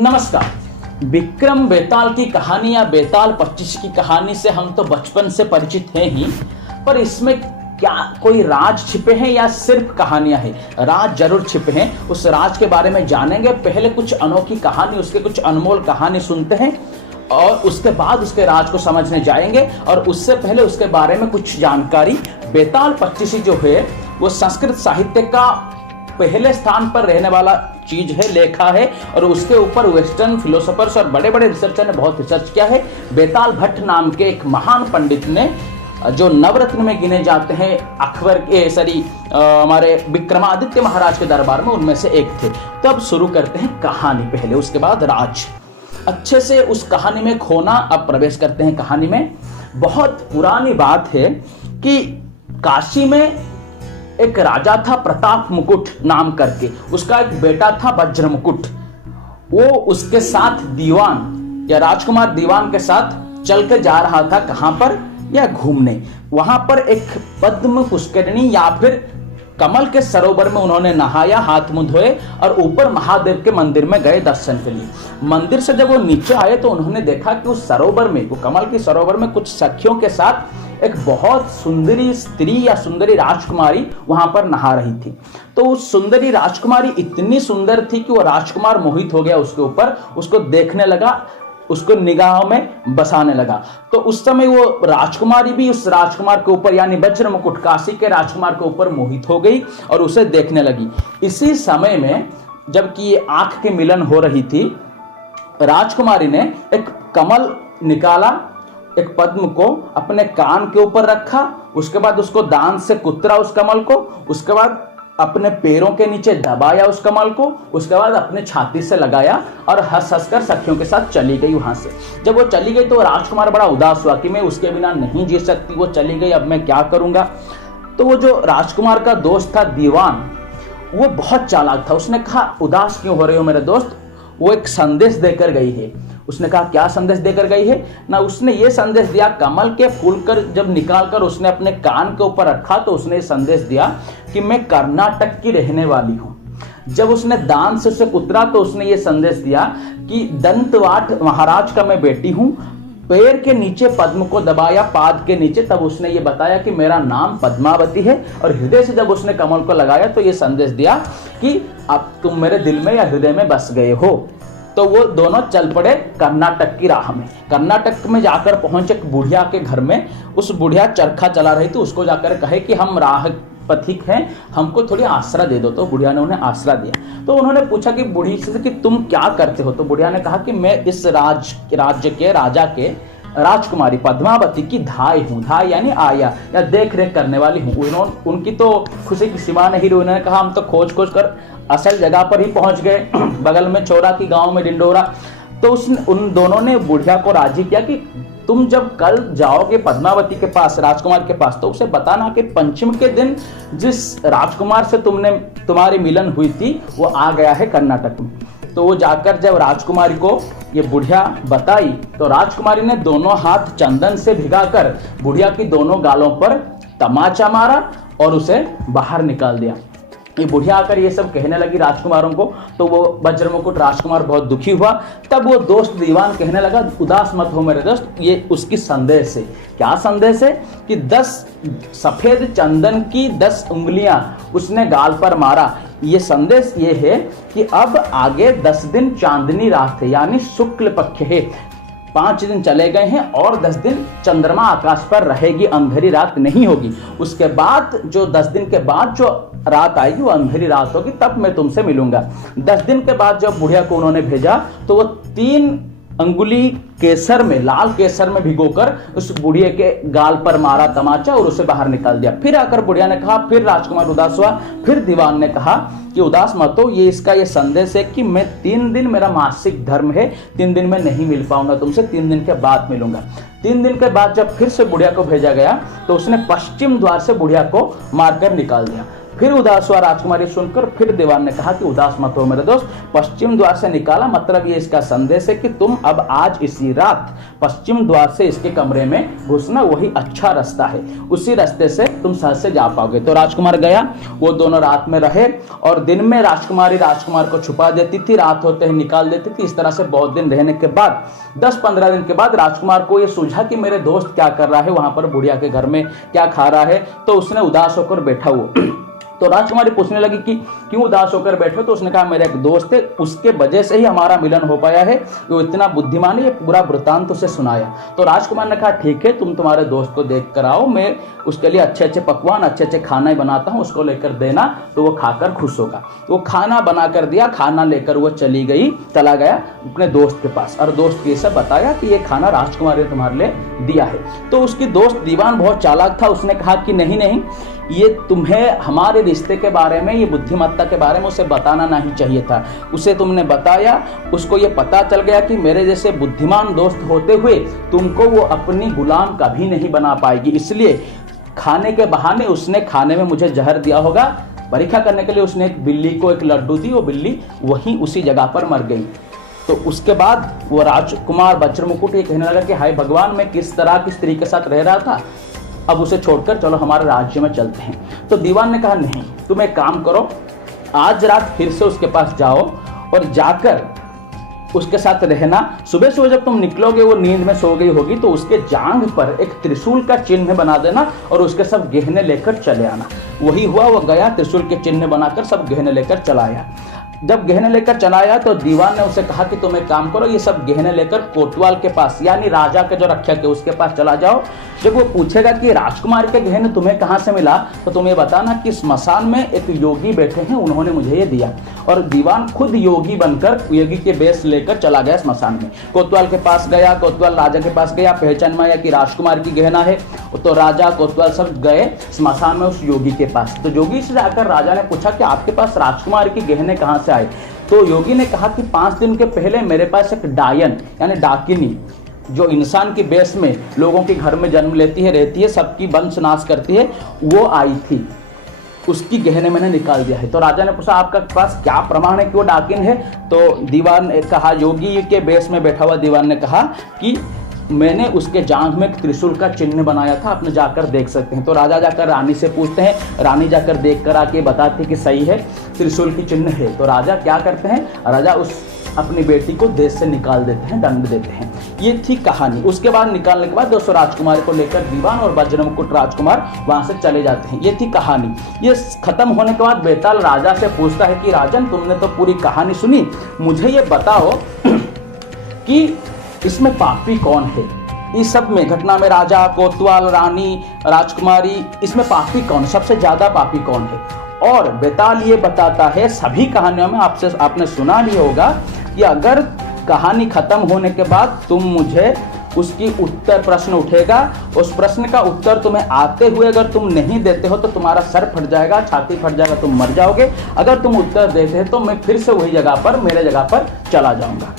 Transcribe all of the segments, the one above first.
नमस्कार। विक्रम बेताल की कहानी या बेताल 25 की कहानी से हम तो बचपन से परिचित हैं ही, पर इसमें क्या कोई राज छिपे हैं या सिर्फ कहानियां हैं? राज जरूर छिपे हैं। उस राज के बारे में जानेंगे। पहले कुछ अनोखी कहानी, उसके कुछ अनमोल कहानी सुनते हैं और उसके बाद उसके राज को समझने जाएंगे। और उससे पहले उसके बारे में कुछ जानकारी। बेताल 25 जो है वो संस्कृत साहित्य का पहले स्थान पर रहने वाला चीज है, लेखा है, और उसके ऊपर वेस्टर्न फिलोसोफर्स और बड़े बड़े रिसर्चर ने बहुत रिसर्च किया है। बेताल भट्ट नाम के एक महान पंडित ने, जो नवरत्न में गिने जाते हैं अकबर के हमारे विक्रमादित्य महाराज के दरबार में, उनमें से एक थे। तो अब शुरू करते हैं कहानी पहले, उसके बाद राज। अच्छे से उस कहानी में खोना। अब प्रवेश करते हैं कहानी में। बहुत पुरानी बात है कि काशी में एक राजा था प्रताप मुकुट नाम करके। उसका एक बेटा था वज्र मुकुट। वो उसके साथ दीवान या राजकुमार दीवान के साथ चल के जा रहा था। कहां पर? या घूमने। वहां पर एक पद्म पुष्करिणी या फिर कमल के सरोवर में उन्होंने नहाया, हाथ मुंह धोए और ऊपर महादेव के मंदिर में गए दर्शन के लिए। मंदिर से जब वो नीचे आए तो उन्होंने देखा कि उस सरोवर में, वो कमल के सरोवर में, कुछ सखियों के साथ एक बहुत सुंदरी स्त्री या सुंदरी राजकुमारी वहां पर नहा रही थी। तो उस सुंदरी राजकुमारी इतनी सुंदर थी कि वो राजकुमार मोहित हो गया उसके ऊपर, उसको देखने लगा, उसको निगाहों में बसाने लगा। तो उस समय वो राजकुमारी भी उस राजकुमार के ऊपर यानी वज्र मुकुट काशी के राजकुमार के ऊपर मोहित हो गई और उसे देखने लगी। इसी समय में जबकि ये आंख के मिलन हो रही थी, राजकुमारी ने एक कमल निकाला, एक पद्म को अपने कान के ऊपर रखा, उसके बाद उसको दांत से कुतरा उस कमल को, उसके बाद अपने पैरों के नीचे दबाया उस कमल को, उसके बाद अपने छाती से लगाया और हंस हंसकर सखियों के साथ चली गई वहां से। जब वो चली गई तो राजकुमार बड़ा उदास हुआ कि मैं उसके बिना नहीं जी सकती, वो चली गई, अब मैं क्या करूंगा। तो वो जो राजकुमार का दोस्त था दीवान, वो बहुत चालाक था। उसने कहा, उदास क्यों हो रहे हो मेरे दोस्त? वो एक संदेश देकर गई है। उसने कहा, क्या संदेश देकर गई है? ना, उसने ये संदेश दिया, कमल के फूल कर जब निकालकर उसने अपने कान के ऊपर रखा तो उसने ये संदेश दिया कि मैं कर्नाटक की रहने वाली हूं। जब उसने दांत से उसे कुतरा तो उसने ये संदेश दिया कि दंतवाट महाराज का मैं बेटी हूं। पैर के नीचे पद्म को दबाया, पाद के नीचे, तब उसने ये बताया कि मेरा नाम पद्मावती है। और हृदय से जब उसने कमल को लगाया तो ये संदेश दिया कि अब तुम मेरे दिल में या हृदय में बस गए हो। तो वो दोनों चल पड़े कर्नाटक की राह में। कर्नाटक में जाकर पहुंचे एक बुढ़िया के घर में। उस बुढ़िया चरखा चला रही थी। उसको जाकर कहे कि हम राह पथिक हैं, हमको थोड़ी आसरा दे दो। तो बुढ़िया ने उन्हें आसरा दिया। तो उन्होंने पूछा कि बूढ़ी से कि तुम क्या करते हो? तो बुढ़िया ने कहा कि मैं इस राज्य के राजा के राजकुमारी पद्मावती की धाई हूँ। धाई यानी आया या देख रेख करने वाली हूँ। उनकी तो खुशी की सीमा नहीं रही। उन्होंने कहा, हम तो खोज खोज कर असल जगह पर ही पहुंच गए, बगल में चोरा की गांव में डिंडोरा। तो उन दोनों ने बुढ़िया को राजी किया कि तुम जब कल जाओगे पद्मावती के पास, राजकुमार के पास, तो उसे बताना कि पंचम के दिन जिस राजकुमार से तुम्हारी मिलन हुई थी वो आ गया है कर्नाटक में। तो वो जाकर जब राजकुमारी को ये बुढ़िया बताई तो राजकुमारी ने दोनों हाथ चंदन से भिगाकर बुढ़िया की दोनों गालों पर तमाचा मारा और उसे बाहर निकाल दिया। ये बुढ़िया आकर ये सब कहने लगी राजकुमारों को। तो वो वज्र मुकुट राजकुमार बहुत दुखी हुआ। तब वो दोस्त दीवान कहने लगा, उदास मत हो मेरे दोस्त, ये उसकी संदेश है। क्या संदेश है? कि 10 सफेद चंदन की 10 उंगलियां उसने गाल पर मारा। ये संदेश ये है कि अब आगे 10 दिन चांदनी रात है, यानी शुक्ल पक्ष है। 5 दिन चले गए हैं और 10 दिन चंद्रमा आकाश पर रहेगी, अंधेरी रात नहीं होगी। उसके बाद जो 10 दिन के बाद जो रात आएगी वो अंधेरी रात होगी, तब मैं तुमसे मिलूंगा। 10 दिन के बाद जब बुढ़िया को उन्होंने भेजा तो वो 3 अंगुली केसर में, लाल केसर में भिगोकर उस बुढ़िया के गाल पर मारा तमाचा और उसे बाहर निकाल दिया। फिर आकर बुढ़िया ने कहा, फिर राजकुमार उदास हुआ। फिर दीवान ने कहा कि उदास मत हो, ये इसका ये संदेश है कि मैं 3 दिन, मेरा मासिक धर्म है, 3 दिन में नहीं मिल पाऊंगा तुमसे, 3 दिन के बाद मिलूंगा। 3 दिन के बाद जब फिर से बुढ़िया को भेजा गया तो उसने पश्चिम द्वार से बुढ़िया को मारकर निकाल दिया। फिर उदास हुआ राजकुमारी सुनकर। फिर दीवान ने कहा कि उदास मत हो मेरे दोस्त, पश्चिम द्वार से निकाला, मतलब ये इसका संदेश है कि तुम अब आज इसी रात पश्चिम द्वार से इसके कमरे में घुसना, वही अच्छा रास्ता है, उसी रास्ते से तुम सहज से जा पाओगे। तो राजकुमार गया, वो दोनों रात में रहे और दिन में राजकुमारी राजकुमार को छुपा देती थी, रात होते ही निकाल देती थी। इस तरह से बहुत दिन रहने के बाद 10-15 दिन के बाद राजकुमार को ये सूझा कि मेरे दोस्त क्या कर रहा है, वहां पर बुढ़िया के घर में क्या खा रहा है। तो उसने उदास होकर बैठा हुआ, तो राजकुमारी पूछने लगी कि क्यों उदास होकर बैठे, तो उसने कहा मेरा एक दोस्त है, उसके वजह से ही हमारा मिलन हो पाया है, वो इतना बुद्धिमान है, ये पूरा वृत्तांत उसे सुनाया। तो राजकुमार ने कहा ठीक है, तुम तुम्हारे दोस्त को देख कर आओ, मैं उसके लिए अच्छे अच्छे पकवान, अच्छे अच्छे खाना ही बनाता हूँ, उसको लेकर देना, तो वो खाकर खुश होगा। वो खाना बना कर दिया, खाना लेकर वो चला गया अपने दोस्त के पास और दोस्त को सब बताया कि ये खाना राजकुमारी ने तुम्हारे लिए दिया है। तो उसकी दोस्त दीवान बहुत चालाक था, उसने कहा कि नहीं नहीं, ये तुम्हें हमारे रिश्ते के बारे में, ये बुद्धिमत्ता के बारे में उसे बताना नहीं चाहिए था, उसे तुमने बताया, उसको ये पता चल गया कि मेरे जैसे बुद्धिमान दोस्त होते हुए तुमको वो अपनी गुलाम कभी नहीं बना पाएगी, इसलिए खाने के बहाने उसने खाने में मुझे जहर दिया होगा। परीक्षा करने के लिए उसने एक बिल्ली को एक लड्डू दी, वो बिल्ली वहीं उसी जगह पर मर गई। तो उसके बाद वो राजकुमार वज्रमुकुट ये कहने लगा कि हाय भगवान, मैं किस स्त्री के साथ रह रहा था, अब उसे छोड़कर चलो हमारे राज्य में चलते हैं। तो दीवान ने कहा नहीं, तुम एक काम करो, आज रात फिर से उसके पास जाओ और जाकर उसके साथ रहना, सुबह सुबह जब तुम निकलोगे वो नींद में सो गई होगी, तो उसके जांघ पर एक त्रिशूल का चिन्ह बना देना और उसके सब गहने लेकर चले आना। वही हुआ, वो गया, त्रिशूल के चिन्ह बनाकर सब गहने लेकर चला आया। जब गहने लेकर चला आया तो दीवान ने उसे कहा कि तुम एक काम करो, ये सब गहने लेकर कोतवाल के पास, यानी राजा के जो रक्षक है उसके पास चला जाओ। जब वो पूछेगा कि राजकुमार के गहने तुम्हें कहाँ से मिला, तो तुम ये बताना कि स्मशान में एक योगी बैठे हैं, उन्होंने मुझे ये दिया। और दीवान खुद योगी बनकर योगी के वेश लेकर चला गया स्मशान में। कोतवाल के पास गया, कोतवाल राजा के पास गया, पहचान में आया कि राजकुमार की गहना है, तो राजा कोतवाल सब गए स्मशान में उस योगी के पास। तो योगी से जाकर राजा ने पूछा कि आपके पास राजकुमार की गहने कहाँ से आए। तो योगी ने कहा कि 5 दिन के पहले मेरे पास एक डायन यानी डाकिनी, जो इंसान की बेस में लोगों के घर में जन्म लेती है, रहती है, सबकी वंश नाश करती है, वो आई थी, उसकी गहने मैंने निकाल दिया है। तो राजा ने पूछा आपका पास क्या प्रमाण है कि वो डाकिन है। तो दीवान ने कहा, योगी के बेस में बैठा हुआ दीवान ने कहा कि मैंने उसके जांघ में एक त्रिशूल का चिन्ह बनाया था, आपने जाकर देख सकते हैं। तो राजा जाकर रानी से पूछते हैं, रानी जाकर देख कर आके बताती कि सही है, त्रिशूल की चिन्ह है। तो राजा क्या करते हैं, राजा उस अपनी बेटी को देश से निकाल देते हैं, दंड देते हैं। ये थी कहानी। उसके बाद निकालने के बाद 200 राजकुमार को लेकर दीवान और वज्रमुकुट राजकुमार वहां से चले जाते हैं। ये थी कहानी। ये खत्म होने के बाद बेताल राजा से पूछता है कि राजन, तुमने तो पूरी कहानी सुनी, मुझे ये बताओ कि इसमें पापी कौन है। इस सब में घटना में राजा, कोतवाल, रानी, राजकुमारी, इसमें पापी कौन, सबसे ज्यादा पापी कौन है। और बेताल ये बताता है, सभी कहानियों में आपने सुना ही होगा कि अगर कहानी खत्म होने के बाद तुम मुझे उसकी उत्तर प्रश्न उठेगा, उस प्रश्न का उत्तर तुम्हें आते हुए अगर तुम नहीं देते हो तो तुम्हारा सर फट जाएगा, छाती फट जाएगा, तुम मर जाओगे। अगर तुम उत्तर देते हो तो मैं फिर से वही जगह पर, मेरे जगह पर चला जाऊंगा।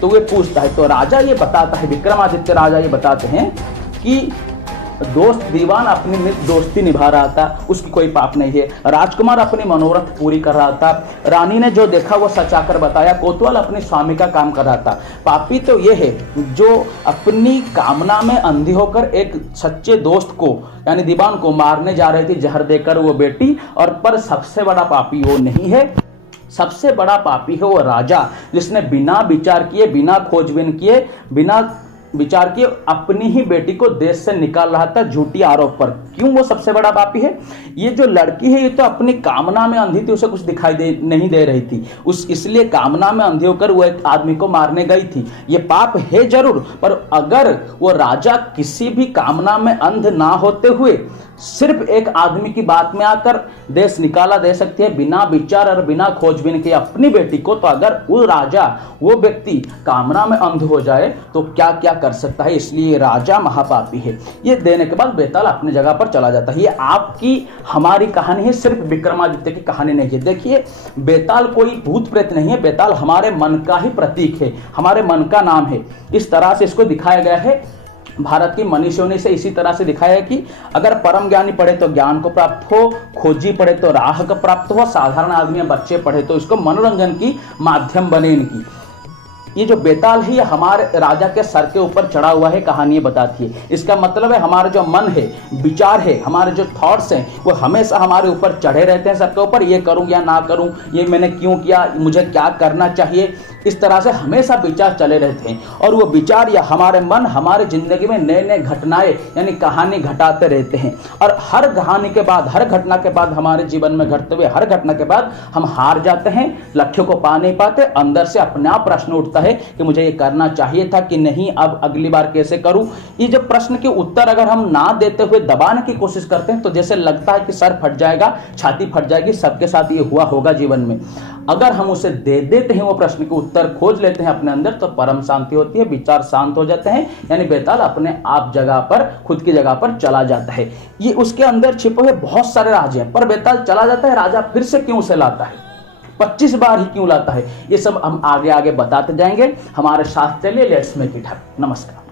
तो वे पूछता है, तो राजा ये बताता है, विक्रमादित्य राजा ये बताते हैं कि दोस्त दीवान अपनी मित्र दोस्ती निभा रहा था, उसकी कोई पाप नहीं है। राजकुमार अपनी मनोरथ पूरी कर रहा था, रानी ने जो देखा वो सच आकर बताया, कोतवाल अपनी स्वामी का काम कर रहा था। पापी तो ये है जो अपनी कामना में अंधी होकर एक सच्चे दोस्त को यानी दीवान को मारने जा रही थी, जहर देकर वो बेटी। और पर सबसे बड़ा पापी वो नहीं है, सबसे बड़ा पापी है वो राजा, जिसने बिना विचार किए, बिना खोजबीन किए, बिना विचार किए अपनी ही बेटी को देश से निकाल रहा था झूठी आरोप पर। क्यों वो सबसे बड़ा पापी है? ये जो लड़की है ये तो अपनी कामना में अंधी थी, उसे कुछ दिखाई नहीं दे रही थी, इसलिए कामना में अंधी होकर वो एक आदमी को मारने गई थी। ये पाप है जरूर, पर अगर वो राजा किसी भी कामना में अंध ना होते हुए सिर्फ एक आदमी की बात में आकर देश निकाला दे सकती है बिना विचार और बिना खोजबीन के अपनी बेटी को, तो अगर वो राजा, वो व्यक्ति कामना में अंध हो जाए तो क्या क्या कर सकता है। इसलिए राजा महापापी है। ये देने के बाद बेताल अपनी जगह पर चला जाता है। ये आपकी हमारी कहानी है, सिर्फ विक्रमादित्य की कहानी नहीं है। देखिए, बेताल कोई भूत प्रेत नहीं है, बेताल हमारे मन का ही प्रतीक है, हमारे मन का नाम है। इस तरह से इसको दिखाया गया है भारत की मनीषियों ने इसे इसी तरह से दिखाया है कि अगर परम ज्ञानी पढ़े तो ज्ञान को प्राप्त हो, खोजी पढ़े तो राह को प्राप्त हो, साधारण आदमी या बच्चे पढ़े तो इसको मनोरंजन की माध्यम बने इनकी। ये जो बेताल है ये हमारे राजा के सर के ऊपर चढ़ा हुआ है, कहानी बताती है। इसका मतलब है हमारा जो मन है, विचार है, हमारे जो थॉट्स हैं वो हमेशा हमारे ऊपर चढ़े रहते हैं सर के ऊपर। ये करूं या ना करूं, ये मैंने क्यों किया, मुझे क्या करना चाहिए, इस तरह से हमेशा विचार चले रहते हैं। और वो विचार या हमारे मन हमारे जिंदगी में नए नए घटनाएं यानी कहानी घटाते रहते हैं। और हर कहानी के बाद, हर घटना के बाद, हमारे जीवन में घटते हुए हर घटना के बाद हम हार जाते हैं, लक्ष्य को पा नहीं पाते। अंदर से अपने आप प्रश्न उठता है कि मुझे ये करना चाहिए था कि नहीं, अब अगली बार कैसे करूं। ये जब प्रश्न के उत्तर अगर हम ना देते हुए दबाने की कोशिश करते हैं तो जैसे लगता है कि सर फट जाएगा, छाती फट जाएगी, सबके साथ ये हुआ होगा जीवन में। अगर हम उसे दे देते हैं, वो प्रश्न के उत्तर खोज लेते हैं अपने अंदर, तो परम शांति होती है, विचार शांत हो जाते हैं, यानी बेताल अपने आप जगह पर, खुद की जगह पर चला जाता है। ये उसके अंदर छिपे हुए बहुत सारे राज हैं, पर बेताल चला जाता है, राजा फिर से क्यों उसे लाता है, 25 बार ही क्यों लाता है, ये सब हम आगे आगे बताते जाएंगे। हमारे साथ चलिए, लेट्स मेक इट हैपन। नमस्कार।